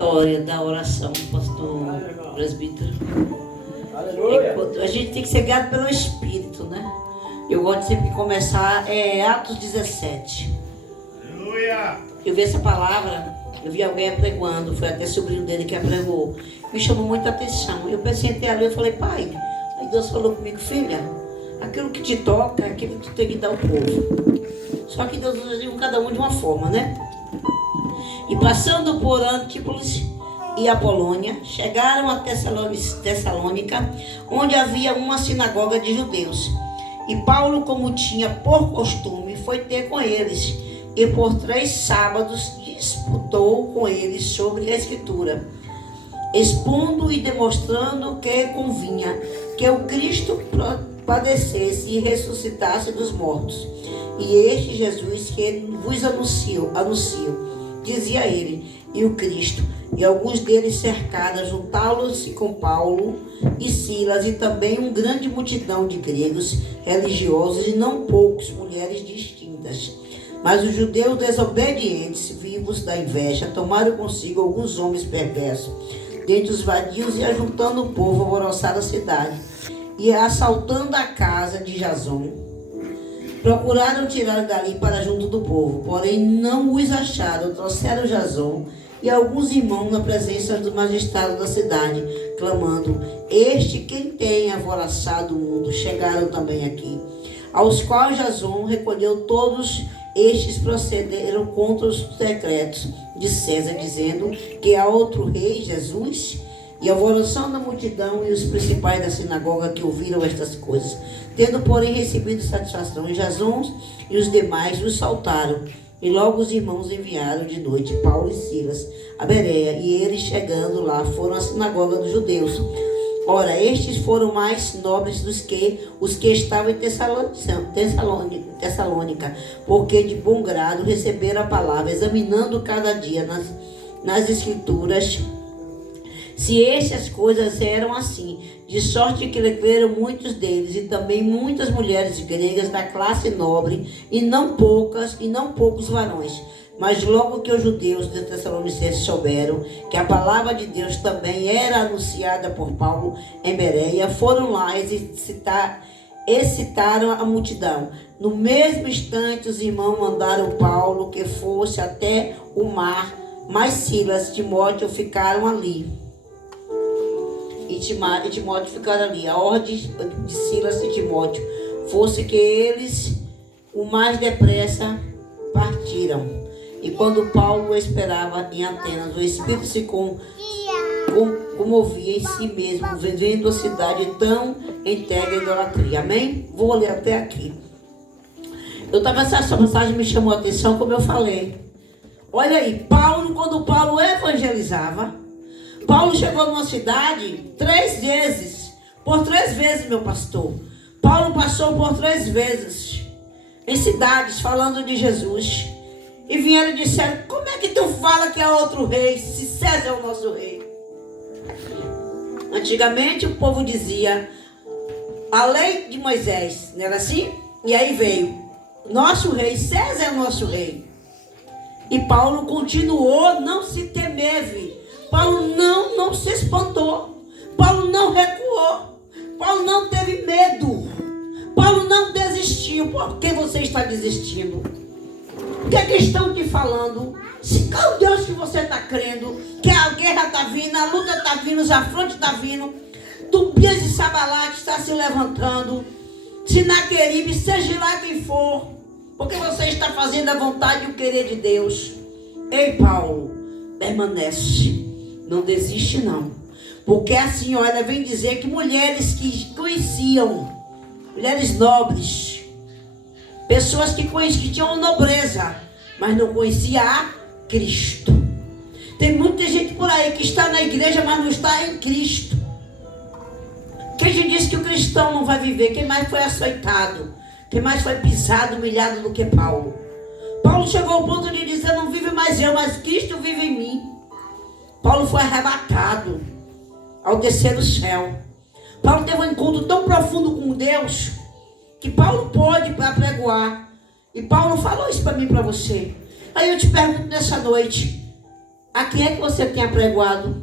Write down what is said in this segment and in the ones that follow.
História da oração, pastor presbítero. A gente tem que ser guiado pelo Espírito, né? Eu gosto de sempre começar, Atos 17. Aleluia! Eu vi essa palavra, eu vi alguém pregando, foi até sobrinho dele que pregou. Me chamou muita atenção. Eu pensei até ali, eu falei, pai, aí Deus falou comigo, filha, aquilo que te toca é aquilo que tu tem que dar ao povo. Só que Deus usa cada um de uma forma, né? E passando por Antípolis e Apolônia, chegaram a Tessalônica, onde havia uma sinagoga de judeus. E Paulo, como tinha por costume, foi ter com eles, e por 3 sábados disputou com eles sobre a Escritura, expondo e demonstrando que convinha que o Cristo padecesse e ressuscitasse dos mortos. E este Jesus que vos anuncio, dizia ele, e o Cristo. E alguns deles cercaram, juntá-los com Paulo e Silas, e também uma grande multidão de gregos religiosos, e não poucos mulheres distintas. Mas os judeus desobedientes, vivos da inveja, tomaram consigo alguns homens perversos, dentre os vadios, e ajuntando o povo, alvoroçaram a cidade, e assaltando a casa de Jasão, procuraram tirar dali para junto do povo, porém não os acharam. Trouxeram Jasão e alguns irmãos na presença do magistrado da cidade, clamando, este quem tem alvoroçado o mundo, chegaram também aqui. Aos quais Jasão recolheu todos estes, procederam contra os decretos de César, dizendo que há outro rei, Jesus. E alvoroçando a multidão e os principais da sinagoga que ouviram estas coisas, tendo porém recebido satisfação, e Jasão e os demais os saltaram. E logo os irmãos enviaram de noite Paulo e Silas a Bereia, e eles chegando lá foram à sinagoga dos judeus. Ora, estes foram mais nobres dos que os que estavam em Tessalônica, porque de bom grado receberam a palavra, examinando cada dia nas escrituras se estas coisas eram assim, de sorte que creram muitos deles, e também muitas mulheres gregas da classe nobre, e não poucos varões. Mas logo que os judeus de Tessalonicenses souberam que a palavra de Deus também era anunciada por Paulo em Bereia, foram lá e excitaram a multidão. No mesmo instante, os irmãos mandaram Paulo que fosse até o mar, mas Silas e Timóteo ficaram ali. E Timóteo ficaram ali. A ordem de Silas e Timóteo fosse que eles o mais depressa partiram. E quando Paulo esperava em Atenas, o Espírito se comovia em si mesmo, vendo a cidade tão entregue à idolatria. Amém? Vou ler até aqui. Essa passagem me chamou a atenção, como eu falei. Olha aí, quando Paulo evangelizava, Paulo chegou numa cidade 3 vezes. Por 3 vezes, meu pastor. Paulo passou por 3 vezes em cidades falando de Jesus. E vieram e disseram, como é que tu fala que é outro rei, se César é o nosso rei? Antigamente o povo dizia, a lei de Moisés, não era assim? E aí veio, nosso rei, César é o nosso rei. E Paulo continuou, não se temeve. Paulo não se espantou. Paulo não recuou. Paulo não teve medo. Paulo não desistiu. Por que você está desistindo? O que é que estão te falando? Se qual Deus que você está crendo, que a guerra está vindo, a luta está vindo, os afrontos estão vindo, Tobias e Sambalate está se levantando, Sinaqueribe, seja lá quem for, porque você está fazendo a vontade e o querer de Deus. Ei, Paulo, permanece. Não desiste não, porque a senhora vem dizer que mulheres que conheciam, mulheres nobres, pessoas que tinham nobreza, mas não conhecia a Cristo. Tem muita gente por aí que está na igreja, mas não está em Cristo. Quem te disse que o cristão não vai viver? Quem mais foi açoitado? Quem mais foi pisado, humilhado do que Paulo? Paulo chegou ao ponto de dizer, não vive mais eu, mas Cristo vive em mim. Paulo foi arrebatado ao descer do céu. Paulo teve um encontro tão profundo com Deus que Paulo pôde apregoar. E Paulo falou isso para mim e para você. Aí eu te pergunto nessa noite, A quem é que você tem apregoado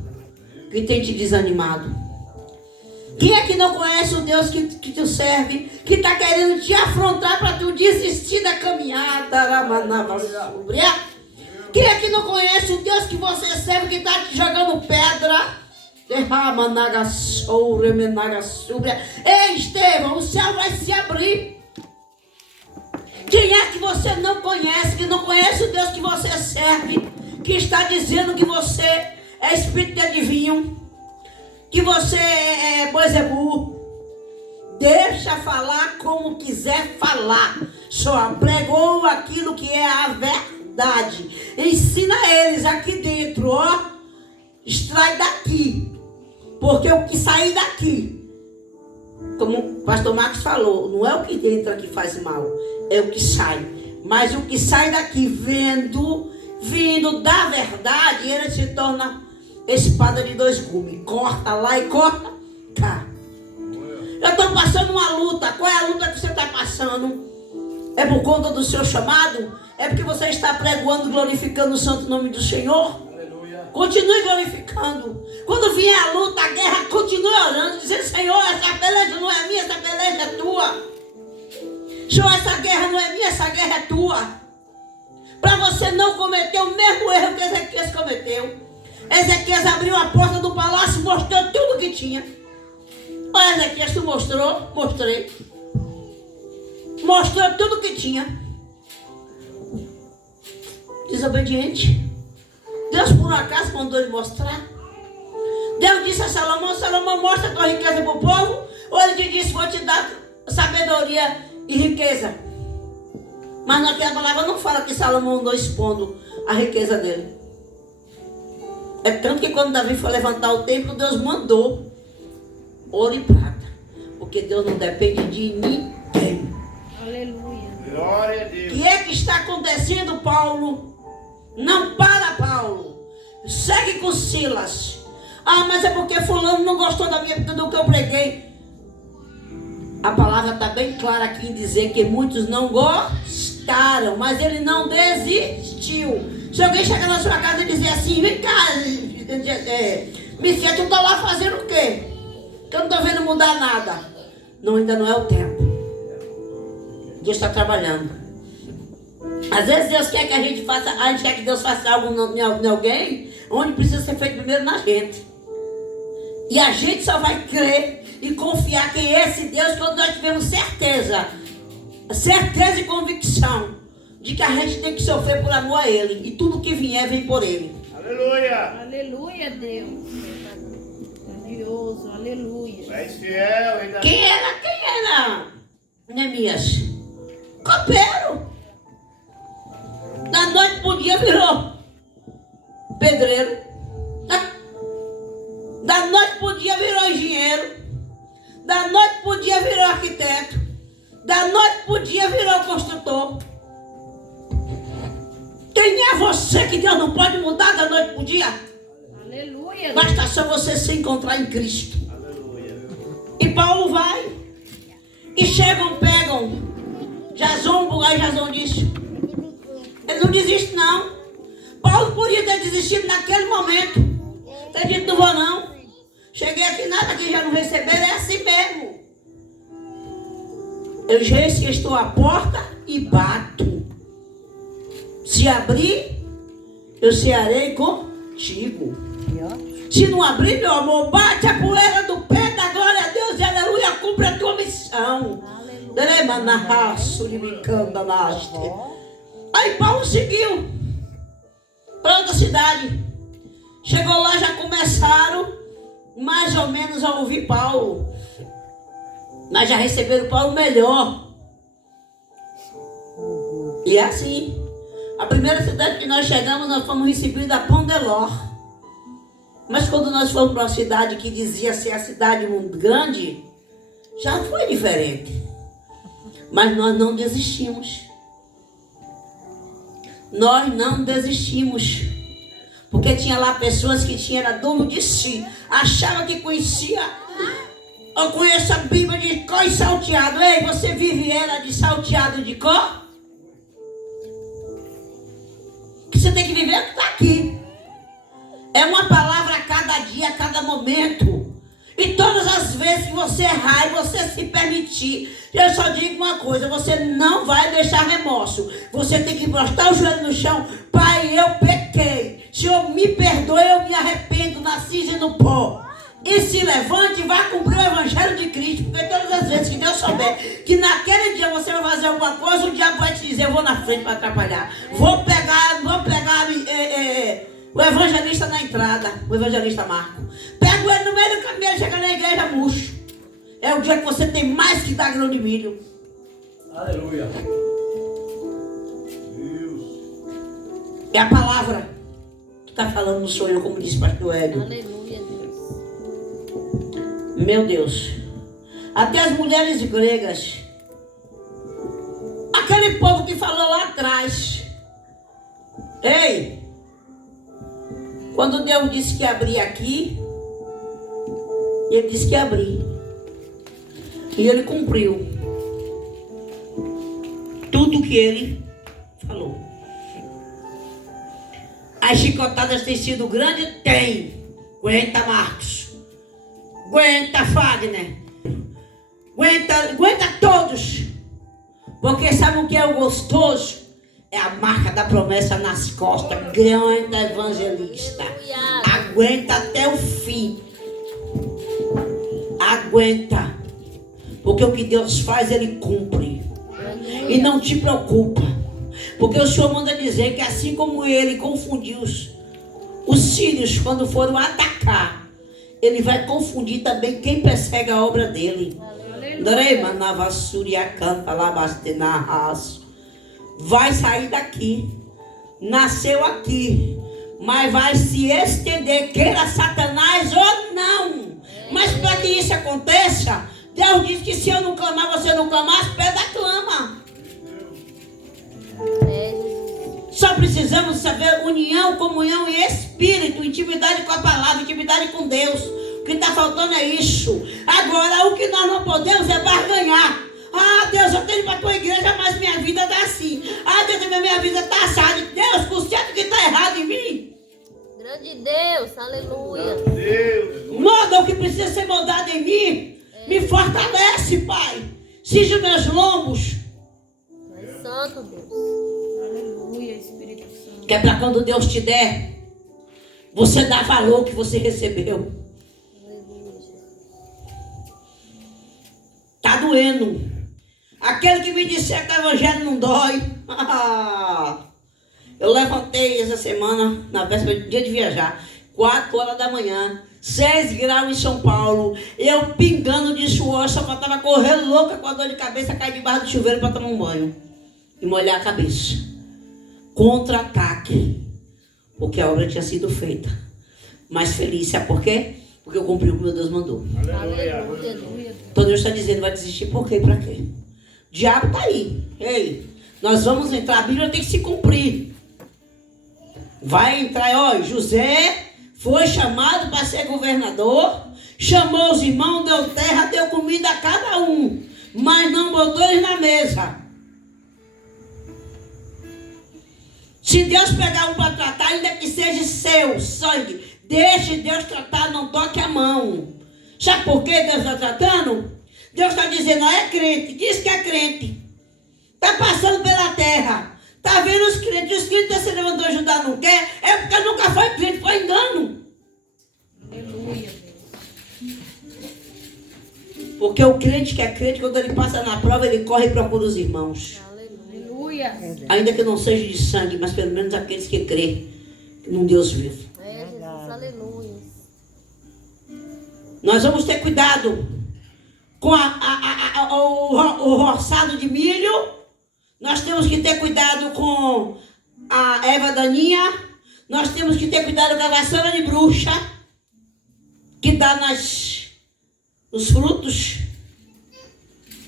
que tem te desanimado? Quem é que não conhece o Deus que tu serve, que está querendo te afrontar para tu desistir da caminhada? Quem é que não conhece o Deus que você serve, que está te jogando pedra? Ei, Estevão, o céu vai se abrir. Quem é que você não conhece, que não conhece o Deus que você serve, que está dizendo que você é espírito de adivinho, que você é Boizebu? Deixa falar como quiser falar. Só pregou aquilo que é a verdade. Ensina eles aqui dentro, ó. Extrai daqui. Porque o que sair daqui, como o pastor Marcos falou, não é o que entra que faz mal, é o que sai. Mas o que sai daqui, vindo da verdade, ele se torna espada de dois gumes. Corta lá e corta cá. Eu estou passando uma luta. Qual é a luta que você está passando? É por conta do seu chamado? É porque você está pregoando, glorificando o santo nome do Senhor? Continue glorificando. Quando vier a luta, a guerra, continue orando, dizendo: Senhor, essa peleja não é minha, essa peleja é tua. Senhor, essa guerra não é minha, essa guerra é tua. Para você não cometer o mesmo erro que Ezequias cometeu. Ezequias abriu a porta do palácio, mostrou tudo o que tinha. Olha, Ezequias, tu mostrou? Mostrei. Mostrou tudo o que tinha. Desobediente. Deus por um acaso mandou ele mostrar. Deus disse a Salomão: Salomão, mostra a tua riqueza para o povo. Ou ele te disse: vou te dar sabedoria e riqueza. Mas naquela palavra não fala que Salomão andou expondo a riqueza dele. É tanto que quando Davi foi levantar o templo, Deus mandou ouro e prata. Porque Deus não depende de ninguém. Aleluia. Glória a Deus. O que é que está acontecendo, Paulo? Não para, Paulo. Segue com Silas. Ah, mas é porque fulano não gostou do que eu preguei. A palavra está bem clara aqui em dizer que muitos não gostaram, mas ele não desistiu. Se alguém chegar na sua casa e dizer assim: vem cá, Michel, tu está lá fazendo o quê? Que eu não estou vendo mudar nada. Não, ainda não é o tempo. Deus está trabalhando. Às vezes Deus quer que a gente quer que Deus faça algo em alguém, onde precisa ser feito primeiro na gente. E a gente só vai crer e confiar que esse Deus, quando nós tivermos certeza e convicção de que a gente tem que sofrer por amor a Ele, e tudo que vier, vem por Ele. Aleluia. Aleluia, Deus. Grandioso, aleluia. És fiel ainda. Quem era Neemias? Copeiro. Da noite pro dia virou pedreiro. Da noite pro dia virou engenheiro. Da noite pro dia virou arquiteto. Da noite pro dia virou construtor. Quem é você que Deus não pode mudar da noite pro dia? Aleluia. Basta só você se encontrar em Cristo. Aleluia. E Paulo vai. E pegam Jason, aí Jason disse: ele não desiste não. Paulo podia ter desistido naquele momento. Ter dito: não vou não. Cheguei aqui, nada que já não receberam, é assim mesmo. Eu já estou à porta e bato. Se abrir, eu cearei contigo. Se não abrir, meu amor, bate a poeira do pé, da glória a Deus e aleluia, cumpre a tua missão. Aí Paulo seguiu para outra cidade. Chegou lá, já começaram mais ou menos a ouvir Paulo. Mas já receberam Paulo melhor. E é assim. A primeira cidade que nós chegamos, nós fomos recebidos a Pão de Ló. Mas quando nós fomos para uma cidade que dizia ser a cidade muito grande, já foi diferente. Mas nós não desistimos. Nós não desistimos. Porque tinha lá pessoas que era dono de si. Achava que conhecia. Eu conheço a Bíblia de cor e salteado. Ei, você vive ela de salteado de cor? Que você tem que viver o que está aqui. É uma palavra a cada dia, a cada momento. E todas as vezes que você errar e você se permitir, eu só digo uma coisa, você não vai deixar remorso. Você tem que prostrar o joelho no chão. Pai, eu pequei. Senhor, me perdoe, eu me arrependo, nasci no pó. E se levante e vá cumprir o evangelho de Cristo. Porque todas as vezes que Deus souber que naquele dia você vai fazer alguma coisa, o diabo vai te dizer, eu vou na frente para atrapalhar. Vou pegar o evangelista na entrada, o evangelista Marco. Pego ele no meio do caminho, ele chega na igreja murcho. É o dia que você tem mais que dar grão de milho. Aleluia. Deus. É a palavra que está falando no sonho, como disse o pastor Hélio. Aleluia, Deus. Meu Deus. Até as mulheres gregas. Aquele povo que falou lá atrás. Ei! Quando Deus disse que ia abrir aqui, ele disse que ia abrir. E ele cumpriu tudo que ele falou. As chicotadas têm sido grandes? Tem. Aguenta, Marcos. Aguenta, Fagner. Aguenta todos. Porque sabe o que é o gostoso? É a marca da promessa nas costas. Grande evangelista. Aguenta até o fim. Aguenta. Porque o que Deus faz, Ele cumpre. E não te preocupa. Porque o Senhor manda dizer que assim como Ele confundiu os sírios quando foram atacar, Ele vai confundir também quem persegue a obra dEle. Vai sair daqui. Nasceu aqui. Mas vai se estender, queira Satanás ou não. Mas para que isso aconteça, Deus diz que se eu não clamar, você não clamar, as pedras clamam. Só precisamos saber união, comunhão e espírito, intimidade com a palavra, intimidade com Deus. O que está faltando é isso. Agora, o que nós não podemos é barganhar. Ah, Deus, eu tenho para a tua igreja, mas minha vida está assim. Ah, Deus, minha vida está assada. Deus, conserta o que está errado em mim. Grande Deus, aleluia. Deus. Moda o que precisa ser moldado em mim. Me fortalece, Pai. Cinge meus lombos. É santo Deus. Aleluia, Espírito Santo. Que é para quando Deus te der, você dá valor que você recebeu. Aleluia. Tá doendo. Aquele que me disser que o evangelho não dói. Eu levantei essa semana, na véspera do dia de viajar, 4 horas da manhã, 6 graus em São Paulo, eu pingando de suor, só faltava correr louca com a dor de cabeça, cair debaixo do chuveiro para tomar um banho e molhar a cabeça. Contra-ataque, porque a obra tinha sido feita. Mas feliz, sabe por quê? Porque eu cumpri o que meu Deus mandou. Aleluia. Aleluia. Então Deus está dizendo, vai desistir por quê? Para quê? O diabo está aí. Ei, nós vamos entrar, a Bíblia tem que se cumprir. Vai entrar, ó, José foi chamado para ser governador, chamou os irmãos, deu terra, deu comida a cada um, mas não botou eles na mesa. Se Deus pegar um para tratar, ainda que seja seu sangue, deixe Deus tratar, não toque a mão. Sabe por que Deus está tratando? Deus está dizendo, é crente, diz que é crente, está passando pela terra. Está vendo os crentes se levantou a ajudar, não quer? É porque nunca foi crente, foi engano. Aleluia, Deus. Porque o crente que é crente, quando ele passa na prova, ele corre e procura os irmãos. Aleluia. Ainda que não seja de sangue, mas pelo menos aqueles que crêem num Deus vivo. É Jesus, aleluia. Nós vamos ter cuidado com o roçado de milho. Nós temos que ter cuidado com a erva daninha. Nós temos que ter cuidado com a vassoura de bruxa, que dá nos frutos.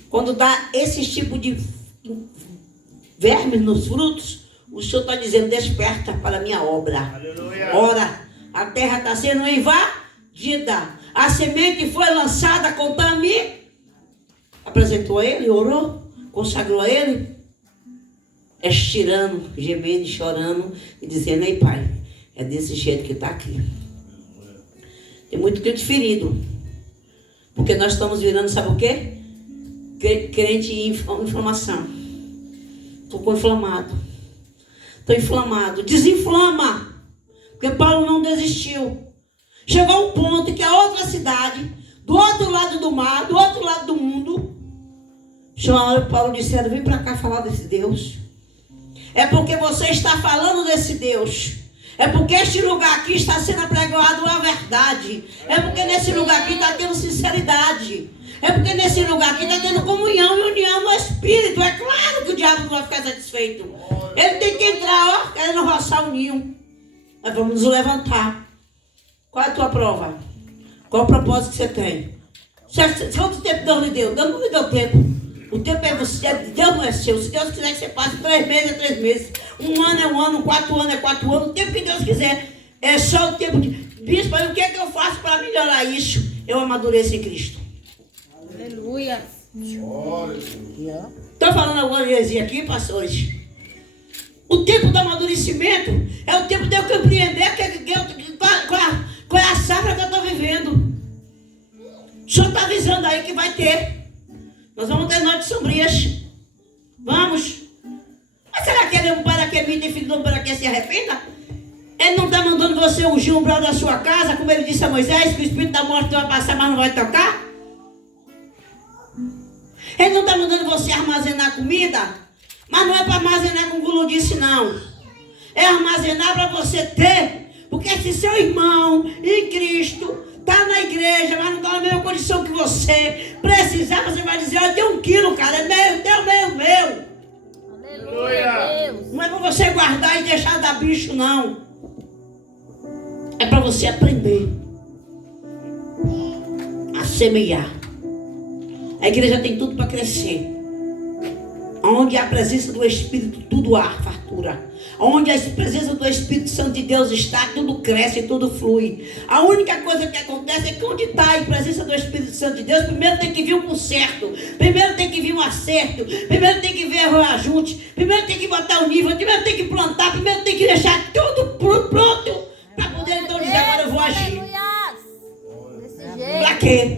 Quando dá esse tipo de vermes nos frutos, o Senhor está dizendo, desperta para a minha obra. Aleluia. Ora, a terra está sendo invadida. A semente foi lançada, contame. Apresentou a ele, orou, consagrou a ele. Estirando, gemendo, chorando e dizendo, ei pai, É desse jeito que está aqui. Tem muito crente ferido. Porque nós estamos virando, sabe o quê? Crente em inflamação. Estou inflamado. Estou inflamado. Desinflama. Porque Paulo não desistiu. Chegou um ponto que a outra cidade, do outro lado do mar, do outro lado do mundo, chamaram Paulo e disseram: vem para cá falar desse Deus. É porque você está falando desse Deus. É porque este lugar aqui está sendo pregado a verdade. É porque nesse lugar aqui está tendo sinceridade. É porque nesse lugar aqui está tendo comunhão e união no Espírito. É claro que o diabo não vai ficar satisfeito. Ele tem que entrar, ó, querendo roçar o ninho. Nós vamos nos levantar. Qual é a tua prova? Qual é o propósito que você tem? Quanto tempo Deus lhe deu? Deus não lhe deu tempo. O tempo é você, Deus não é seu. Se Deus quiser que você passe 3 meses, é 3 meses. 1 ano é 1 ano, 4 anos é 4 anos. O tempo que Deus quiser. É só o tempo de... Bispo, o que é que eu faço para melhorar isso? Eu amadureço em Cristo. Aleluia. Estou falando alguma heresia aqui, pastores? O tempo do amadurecimento é o tempo de eu compreender qual é a safra que eu estou vivendo. O Senhor está avisando aí que vai ter. Nós vamos ter noites sombrias. Vamos. Mas será que ele é um pai que minta e filho de um pai que se arrependa? Ele não está mandando você ungir o umbral da sua casa, como ele disse a Moisés, que o Espírito da morte vai passar, mas não vai tocar? Ele não está mandando você armazenar comida, mas não é para armazenar com guludice, não. É armazenar para você ter. Porque se seu irmão em Cristo está na igreja, mas não está na mesma condição que você, precisar, você vai dizer: olha, tem 1 quilo, cara, é meu, teu, meu. Aleluia, Deus. Não é para você guardar e deixar dar bicho, não. É para você aprender a semear. A igreja tem tudo para crescer. Onde há a presença do Espírito, tudo há fartura. Onde a presença do Espírito Santo de Deus está, tudo cresce, tudo flui. A única coisa que acontece é que onde está a presença do Espírito Santo de Deus, primeiro tem que vir um conserto, primeiro tem que vir um acerto, primeiro tem que vir o ajunte, primeiro tem que botar o nível, primeiro tem que plantar, primeiro tem que deixar tudo pronto para poder então dizer: agora eu vou agir. Para quê?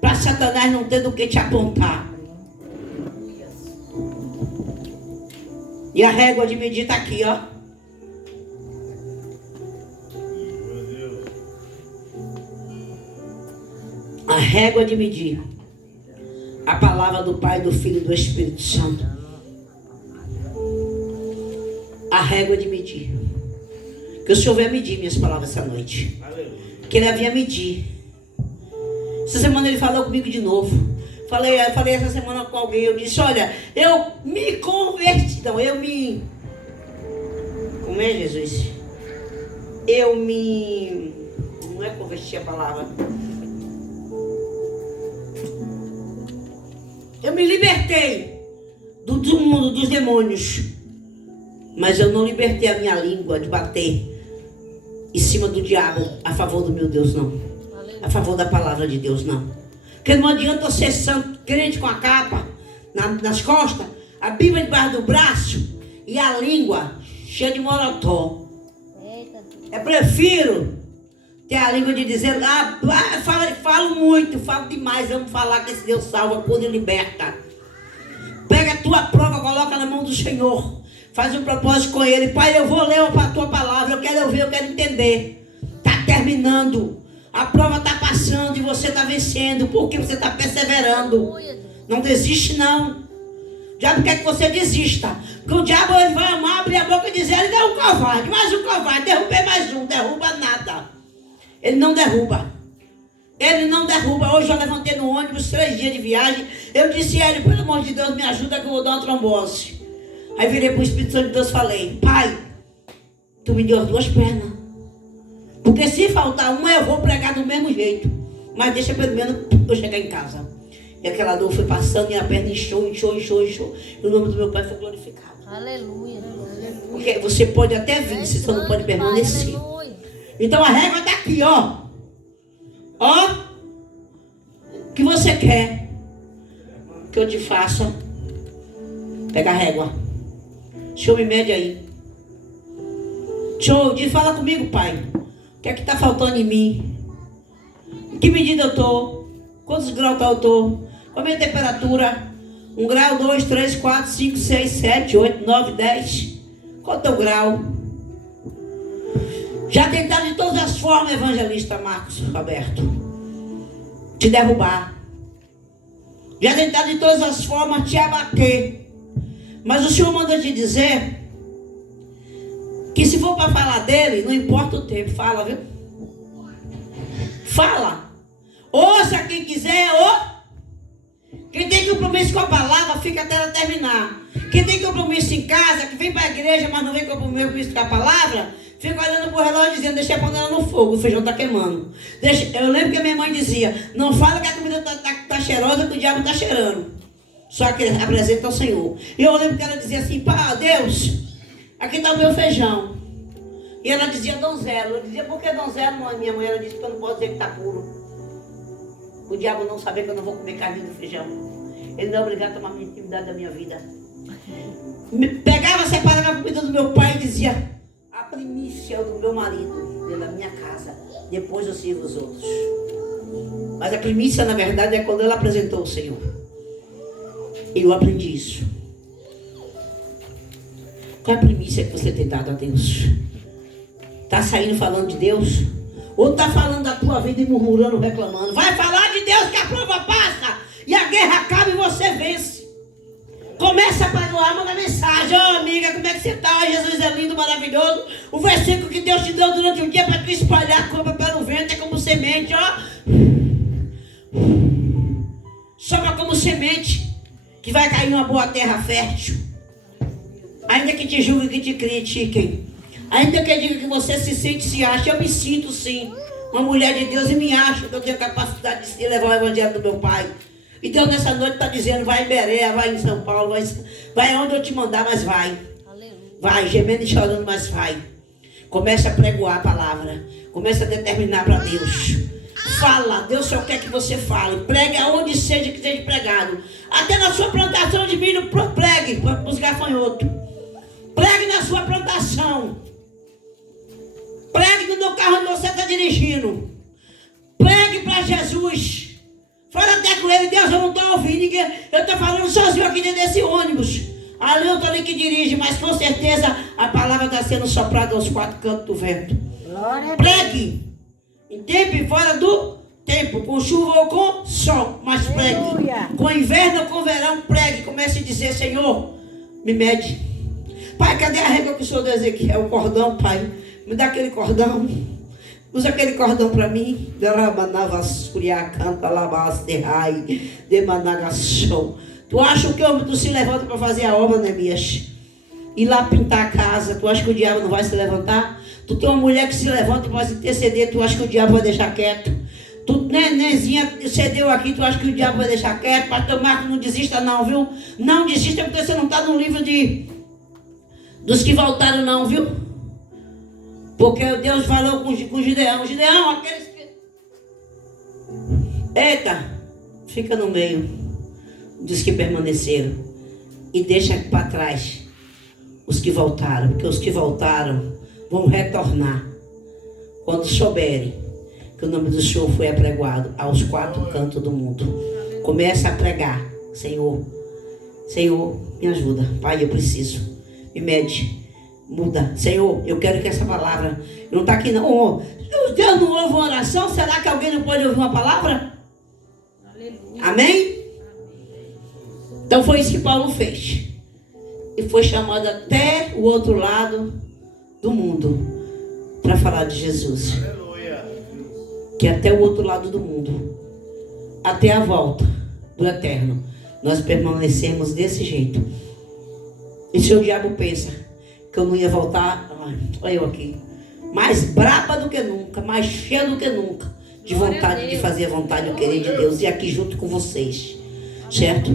Para Satanás não ter do que te apontar. E a régua de medir está aqui, ó. A régua de medir. A palavra do Pai, do Filho e do Espírito Santo. A régua de medir. Que o Senhor venha medir minhas palavras essa noite. Que Ele havia medir. Essa semana Ele falou comigo de novo. Eu falei essa semana com alguém, eu disse: olha, eu me converti. Não, eu me... Como é, Jesus? Eu me... Não é converti a palavra. Eu me libertei do mundo, dos demônios. Mas eu não libertei a minha língua de bater em cima do diabo a favor do meu Deus, não. A favor da palavra de Deus, não. Porque não adianta ser santo, crente com a capa nas costas, a Bíblia debaixo do braço e a língua cheia de morotó. Eu prefiro ter a língua de dizer: falo muito, falo demais, vamos falar que esse Deus salva, cura e liberta. Pega a tua prova, coloca na mão do Senhor, faz um propósito com Ele. Pai, eu vou ler a tua palavra, eu quero ouvir, eu quero entender. Está terminando. A prova está passando e você está vencendo, porque você está perseverando. Não desiste, não. O diabo quer que você desista. Porque o diabo, ele vai amar, abrir a boca e dizer: ele é um covarde, mais um covarde, derrubei mais um, derruba nada. Ele não derruba. Ele não derruba. Hoje eu levantei no ônibus, 3 dias de viagem. Eu disse a ele: pelo amor de Deus, me ajuda que eu vou dar uma trombose. Aí virei para o Espírito Santo de Deus e falei: Pai, tu me deu as 2 pernas. Porque se faltar uma, eu vou pregar do mesmo jeito. Mas deixa pelo menos eu chegar em casa. E aquela dor foi passando e a perna inchou. E o nome do meu Pai foi glorificado. Aleluia. Porque você pode até vir, você só não pode permanecer. Então a régua está aqui, ó. Ó. O que você quer que eu te faça? Pega a régua. Senhor, me mede aí. Show, fala comigo, pai. O que é que está faltando em mim? Em que medida eu estou? Quantos graus eu estou? Qual a minha temperatura? 1 grau, 2, 3, 4, 5, 6, 7, 8, 9, 10. Qual é o teu grau? Já tentaram de todas as formas, evangelista Marcos Roberto, te derrubar. Já tentaram de todas as formas te abater. Mas o Senhor manda te dizer que se for para falar dele, não importa o tempo, fala, viu? Fala. Ouça quem quiser, ou quem tem compromisso com a palavra, fica até ela terminar. Quem tem compromisso em casa, que vem para a igreja, mas não vem com compromisso com a palavra, fica olhando para o relógio dizendo, deixa a panela no fogo, o feijão está queimando. Eu lembro que a minha mãe dizia, não fala que a comida tá cheirosa, que o diabo está cheirando. Só que apresenta ao Senhor. E eu lembro que ela dizia assim, pá, Deus, aqui está o meu feijão. E ela dizia donzelo. Eu dizia, por que donzelo? Não, minha mãe, ela disse que eu não posso dizer que está puro. O diabo não saber que eu não vou comer carne do feijão. Ele não é obrigado a tomar a intimidade da minha vida. Pegava, separava a comida do meu pai e dizia, a primícia é do meu marido, dentro da minha casa. Depois eu sirvo os outros. Mas a primícia, na verdade, é quando ela apresentou o Senhor. Eu aprendi isso. Qual é a primícia que você tem dado a Deus? Está saindo falando de Deus? Ou está falando da tua vida e murmurando, reclamando? Vai falar de Deus que a prova passa e a guerra acaba e você vence. Começa a pregoar, manda mensagem. Ô amiga, como é que você está? Jesus é lindo, maravilhoso. O versículo que Deus te deu durante o dia para tu espalhar como pelo vento é como semente, ó. Sopra como semente que vai cair numa boa terra fértil. Ainda que te julguem, que te critiquem. Ainda que diga que você se sente, se acha, eu me sinto sim uma mulher de Deus e me acho que eu tenho capacidade de levar o evangelho do meu pai. Então nessa noite está dizendo, vai em Berea, vai em São Paulo, vai onde eu te mandar, mas vai. Aleluia. Vai, gemendo e chorando, mas vai. Começa a pregoar a palavra. Começa a determinar para Deus. Fala, Deus só quer que você fale. Pregue aonde seja que seja pregado. Até na sua plantação de milho, pregue para os gafanhotos. Pregue na sua plantação. Pregue no carro onde você está dirigindo. Pregue para Jesus. Fala até com ele, Deus, eu não estou ouvindo ninguém. Eu estou falando sozinho aqui dentro desse ônibus. Ali eu estou ali que dirige, mas com certeza a palavra está sendo soprada aos 4 cantos do vento. Pregue. Em tempo e fora do tempo, com chuva ou com sol, mas pregue. Com inverno ou com verão, pregue. Comece a dizer, Senhor, me mede. Pai, cadê a régua que o Senhor deu Ezequiel? O cordão, Pai. Me dá aquele cordão. Usa aquele cordão para mim. Tu acha que o homem se levanta para fazer a obra, Neemias? Ir lá pintar a casa. Tu acha que o diabo não vai se levantar? Tu tem uma mulher que se levanta e vai interceder. Tu acha que o diabo vai deixar quieto? Tu, nenenzinha, cedeu aqui. Tu acha que o diabo vai deixar quieto? Pastor Marcos, não desista não, viu? Não desista porque você não está no livro dos que voltaram não, viu? Porque Deus falou com Gideão. Gideão, aqueles que... Eita, fica no meio dos que permaneceram. E deixa para trás os que voltaram. Porque os que voltaram vão retornar. Quando souberem que o nome do Senhor foi apregoado aos 4 cantos do mundo. Começa a pregar. Senhor, me ajuda. Pai, eu preciso. Me mede. Muda. Senhor, eu quero que essa palavra... Não está aqui não. Deus não ouve uma oração? Será que alguém não pode ouvir uma palavra? Aleluia. Amém? Então foi isso que Paulo fez. E foi chamado até o outro lado do mundo para falar de Jesus. Aleluia. Que até o outro lado do mundo, até a volta do eterno, nós permanecemos desse jeito. E se o diabo pensa que eu não ia voltar, olha eu aqui, mais braba do que nunca, mais cheia do que nunca, de vontade de fazer a vontade e o querer de Deus, e aqui junto com vocês, certo?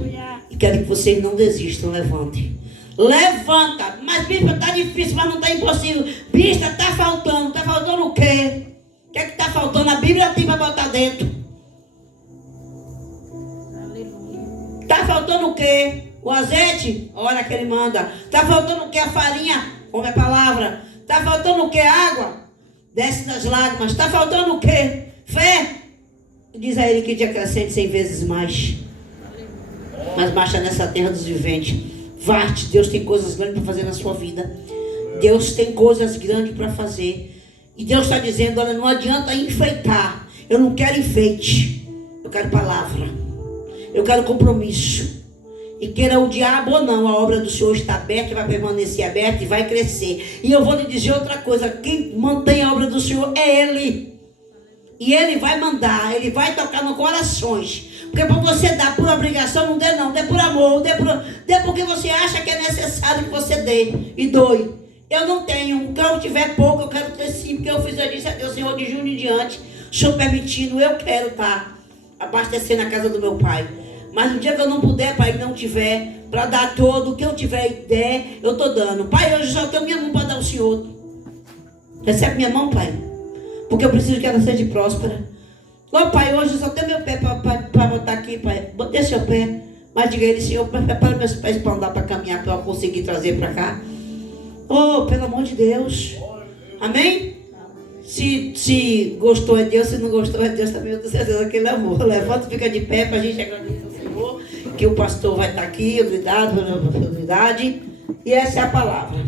E quero que vocês não desistam, levantem. Levanta, mas bispa, está difícil, mas não está impossível. Bispa, está faltando o quê? O que é que está faltando? A Bíblia tem para botar dentro. Está faltando o quê? O azeite? Olha que ele manda. Está faltando o quê? A farinha? Come a palavra. Está faltando o que? Água? Desce das lágrimas. Está faltando o que? Fé? Diz a ele que te acrescente 100 vezes mais. Mas marcha nessa terra dos viventes. Varte, Deus tem coisas grandes para fazer na sua vida. Deus tem coisas grandes para fazer. E Deus está dizendo, olha, não adianta enfeitar. Eu não quero enfeite. Eu quero palavra. Eu quero compromisso. E queira o diabo ou não, a obra do Senhor está aberta, vai permanecer aberta e vai crescer. E eu vou lhe dizer outra coisa, quem mantém a obra do Senhor é Ele. E Ele vai mandar, Ele vai tocar nos corações. Porque para você dar por obrigação, não dê não, dê por amor, dê porque você acha que é necessário que você dê. E doe. Eu não tenho, quando eu tiver pouco, eu quero ter sim, porque eu fiz isso a Deus, Senhor, de junho em diante. O Senhor permitindo, eu quero estar abastecendo a casa do meu Pai. Mas no dia que eu não puder, Pai, não tiver, para dar todo o que eu tiver e der, eu estou dando. Pai, hoje só tenho minha mão para dar ao Senhor. Recebe minha mão, Pai. Porque eu preciso que ela seja próspera. Ô, Pai, hoje só tenho meu pé para botar aqui, Pai. Botei seu pé. Mas diga a Ele, Senhor, prepara meus pés para andar, para caminhar, para eu conseguir trazer para cá. Oh, pelo amor de Deus. Amém? Se gostou é Deus, se não gostou é Deus também. Eu tenho certeza que Ele amor. Levanta e fica de pé para a gente agradecer ao Senhor. Que o pastor vai estar aqui, obrigado pela oportunidade. E essa é a palavra.